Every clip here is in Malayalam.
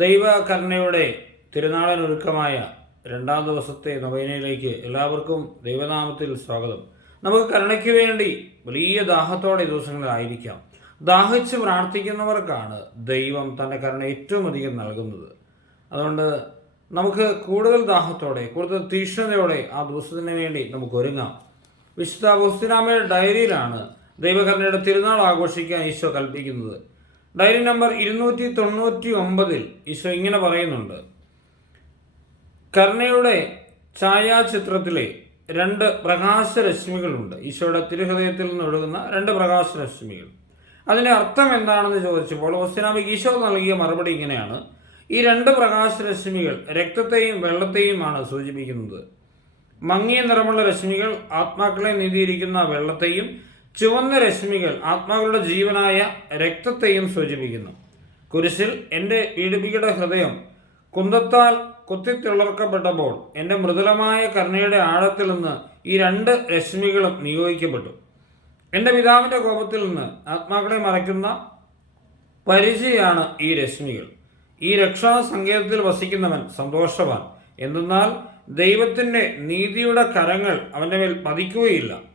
ദൈവകരുണയുടെ തിരുനാളിനൊരുക്കമായ രണ്ടാം ദിവസത്തെ നവേനയിലേക്ക് എല്ലാവർക്കും ദൈവനാമത്തിൽ സ്വാഗതം. നമുക്ക് കരുണയ്ക്ക് വേണ്ടി വലിയ ദാഹത്തോടെ ദിവസങ്ങളിലായിരിക്കാം ദാഹിച്ച് പ്രാർത്ഥിക്കുന്നവർക്കാണ് ദൈവം തന്റെ കരുണ ഏറ്റവും അധികം നൽകുന്നത്. അതുകൊണ്ട് നമുക്ക് കൂടുതൽ ദാഹത്തോടെ കൂടുതൽ തീക്ഷ്ണതയോടെ ആ ദിവസത്തിന് വേണ്ടി നമുക്ക് ഒരുങ്ങാം. വിശുദ്ധ ഗുസ്തിനാമയുടെ ഡയറിയിലാണ് ദൈവകരുണയുടെ തിരുനാൾ ആഘോഷിക്കാൻ ഈശോ കൽപ്പിക്കുന്നത്. ഡയറി നമ്പർ ഇരുന്നൂറ്റി തൊണ്ണൂറ്റി ഒമ്പതിൽ ഈശോ ഇങ്ങനെ പറയുന്നുണ്ട്. കർണയുടെ ഛായാചിത്രത്തിലെ രണ്ട് പ്രകാശരശ്മികളുണ്ട്. ഈശോയുടെ തിരുഹൃദയത്തിൽ നിന്ന് ഒഴുകുന്ന രണ്ട് പ്രകാശരശ്മികൾ. അതിന്റെ അർത്ഥം എന്താണെന്ന് ചോദിച്ചപ്പോൾ ഓസ്തിനാമിക്ക് ഈശോ നൽകിയ മറുപടി ഇങ്ങനെയാണ്. ഈ രണ്ട് പ്രകാശരശ്മികൾ രക്തത്തെയും വെള്ളത്തെയുമാണ് സൂചിപ്പിക്കുന്നത്. മങ്ങിയ നിറമുള്ള രശ്മികൾ ആത്മാക്കളെ നീതിയിരിക്കുന്ന വെള്ളത്തെയും ചുവന്ന രശ്മികൾ ആത്മാക്കളുടെ ജീവനായ രക്തത്തെയും സൂചിപ്പിക്കുന്നു. കുരിശിൽ എന്റെ പീഡിപ്പിയുടെ ഹൃദയം കുന്തത്താൽ കുത്തിത്തിളർക്കപ്പെട്ടപ്പോൾ എന്റെ മൃദുലമായ കരുണയുടെ ആഴത്തിൽ നിന്ന് ഈ രണ്ട് രശ്മികളും നിയോഗിക്കപ്പെട്ടു. എന്റെ പിതാവിന്റെ കോപത്തിൽ നിന്ന് ആത്മാക്കളെ മറയ്ക്കുന്ന പരിചയാണ് ഈ രശ്മികൾ. ഈ രക്ഷാ സങ്കേതത്തിൽ വസിക്കുന്നവൻ സന്തോഷവാൻ. എന്തെന്നാൽ ദൈവത്തിന്റെ നീതിയുടെ കരങ്ങൾ അവന്റെ മേൽ പതിക്കുകയില്ല.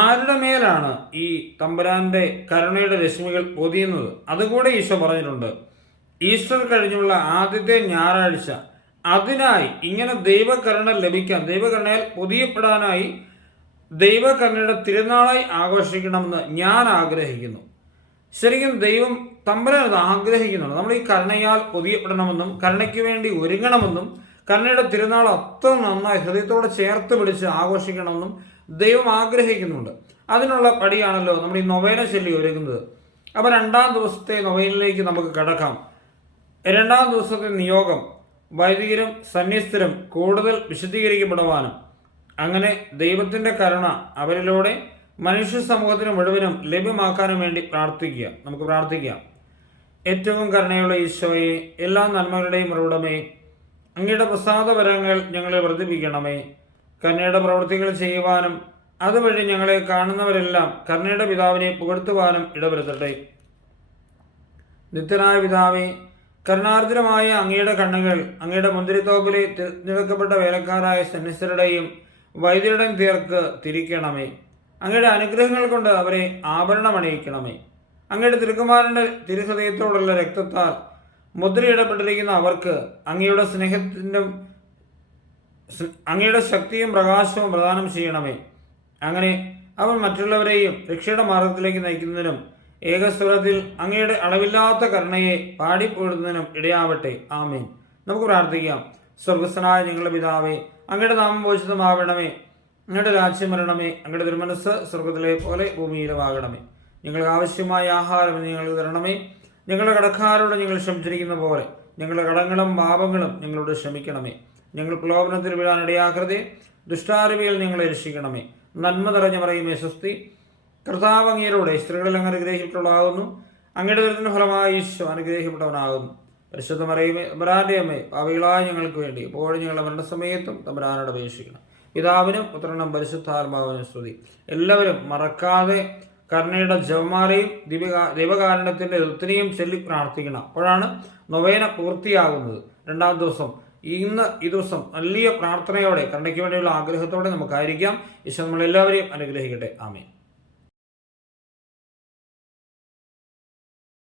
ആരുടെ മേലാണ് ഈ തമ്പുരാന്റെ കരുണയുടെ രശ്മികൾ പൊതിയുന്നത്? അതുകൂടെ ഈശോ പറഞ്ഞിട്ടുണ്ട്. ഈസ്റ്റർ കഴിഞ്ഞുള്ള ആദ്യത്തെ ഞായറാഴ്ച അതിനായി ഇങ്ങനെ ദൈവകരുണ ലഭിക്കാൻ ദൈവകരുണയാൽ പൊതിയപ്പെടാനായി ദൈവകരുണയുടെ തിരുനാളായി ആഘോഷിക്കണമെന്ന് ഞാൻ ആഗ്രഹിക്കുന്നു. ശരിക്കും ദൈവം തമ്പുരാനത് ആഗ്രഹിക്കുന്നുണ്ട്. നമ്മൾ ഈ കരുണയാൽ പൊതിയപ്പെടണമെന്നും കരുണയ്ക്ക് വേണ്ടി ഒരുങ്ങണമെന്നും കരുണയുടെ തിരുനാൾ അത്ര നന്നായി ഹൃദയത്തോടെ ചേർത്ത് പിടിച്ച് ആഘോഷിക്കണമെന്നും ദൈവം ആഗ്രഹിക്കുന്നുണ്ട്. അതിനുള്ള പടിയാണല്ലോ നമ്മൾ ഈ നൊവേന ചൊല്ലി ഒരുങ്ങുന്നത്. അപ്പോൾ രണ്ടാം ദിവസത്തെ നൊവേനിലേക്ക് നമുക്ക് കടക്കാം. രണ്ടാം ദിവസത്തെ നിയോഗം വൈദികരും സന്യസ്തരും കൂടുതൽ വിശദീകരിക്കപ്പെടുവാനും. അങ്ങനെ ദൈവത്തിന്റെ കരുണ അവരിലൂടെ മനുഷ്യ സമൂഹത്തിന് മുഴുവനും ലഭ്യമാക്കാനും വേണ്ടി പ്രാർത്ഥിക്കുക. നമുക്ക് പ്രാർത്ഥിക്കാം. ഏറ്റവും കരുണയുള്ള ഈശോയെ എല്ലാ നന്മകളുടെയും ഉറവിടമേ അങ്ങയുടെ പ്രസാദപരങ്ങൾ ഞങ്ങളെ വർദ്ധിപ്പിക്കണമേ. കരുണയുടെ പ്രവൃത്തികൾ ചെയ്യുവാനും അതുവഴി ഞങ്ങളെ കാണുന്നവരെല്ലാം കർണയുടെ പിതാവിനെ പുകഴ്ത്തുവാനും ഇടവരുത്തട്ടെ. നിത്യനായ പിതാവേ കരുണാർദ്രമായ അങ്ങയുടെ കണ്ണുകൾ അങ്ങയുടെ മുന്തിരിത്തോപ്പിലെ തിരഞ്ഞെടുക്കപ്പെട്ട വേലക്കാരായ സന്യസ്തരുടെയും വൈദ്യരുടെയും തീർക്ക് തിരിക്കണമേ. അങ്ങയുടെ അനുഗ്രഹങ്ങൾ കൊണ്ട് അവരെ ആഭരണമണിയിക്കണമേ. അങ്ങയുടെ തിരുക്കുമാരന്റെ തിരുഹൃദയത്തോടുള്ള രക്തത്താൽ മുദ്രയിടപ്പെട്ടിരിക്കുന്ന അവർക്ക് അങ്ങയുടെ സ്നേഹത്തിന്റെ അങ്ങയുടെ ശക്തിയും പ്രകാശവും പ്രദാനം ചെയ്യണമേ. അങ്ങനെ അവൻ മറ്റുള്ളവരെയും രക്ഷയുടെ മാർഗത്തിലേക്ക് നയിക്കുന്നതിനും ഏകസ്വരത്തിൽ അങ്ങയുടെ അളവില്ലാത്ത കരുണയെ പാടിപ്പോഴുന്നതിനും ഇടയാവട്ടെ. ആമേൻ. നമുക്ക് പ്രാർത്ഥിക്കാം. സ്വർഗസ്വനായ ഞങ്ങളുടെ പിതാവേ അങ്ങയുടെ നാമം പോഷിതമാവണമേ അങ്ങയുടെ രാജ്യം വരണമേ. അങ്ങയുടെ തിരുമനസ് സ്വർഗത്തിലെ പോലെ ഭൂമിയിലുമാകണമേ. നിങ്ങൾക്ക് ആവശ്യമായ ആഹാരം ഞങ്ങൾക്ക് തരണമേ. ഞങ്ങളുടെ കടക്കാരോട് ഞങ്ങൾ ക്ഷമിച്ചിരിക്കുന്ന പോലെ ഞങ്ങളുടെ കടങ്ങളും പാപങ്ങളും ഞങ്ങളോട് ക്ഷമിക്കണമേ. ഞങ്ങൾ പ്രലോഭനത്തിൽ വീഴാൻ ഇടയാകരുതേ ദുഷ്ടാരവിയിൽ ഞങ്ങളെ രക്ഷിക്കണമേ. നന്മ നിറഞ്ഞ പറയുമേ സ്വസ്തി. കർത്താവ് സ്ത്രീകളിൽ അങ്ങ് അനുഗ്രഹിക്കപ്പെട്ടവളാകുന്നു. അങ്ങയുടെ ദുരിതത്തിന് ഫലമായി ഈശോ അനുഗ്രഹിക്കപ്പെട്ടവനാകുന്നു. പരിശുദ്ധ മറിയുമേ തമ്പരാന്റെ അമ്മേ ഞങ്ങൾക്ക് വേണ്ടി എപ്പോഴും ഞങ്ങളുടെ മരണസമയത്തും തമ്പരാനോട് അപേക്ഷിക്കണം. പിതാവിനും പുത്രനും പരിശുദ്ധാത്മാവിനും സ്തുതി. എല്ലാവരും മറക്കാതെ കരുണയുടെ ജപമാലയും ദിവ്യ ദൈവകാരണത്തിന്റെ രുത്തിനെയും ചൊല്ലി പ്രാർത്ഥിക്കണം. അപ്പോഴാണ് നൊവേന പൂർത്തിയാകുന്നത്. രണ്ടാം ദിവസം. ഇന്ന് ഈ ദിവസം വലിയ പ്രാർത്ഥനയോടെ കരുണയ്ക്ക് വേണ്ടിയുള്ള ആഗ്രഹത്തോടെ നമുക്കായിരിക്കാം. ഈശോ നമ്മളെല്ലാവരെയും അനുഗ്രഹിക്കട്ടെ. ആമേ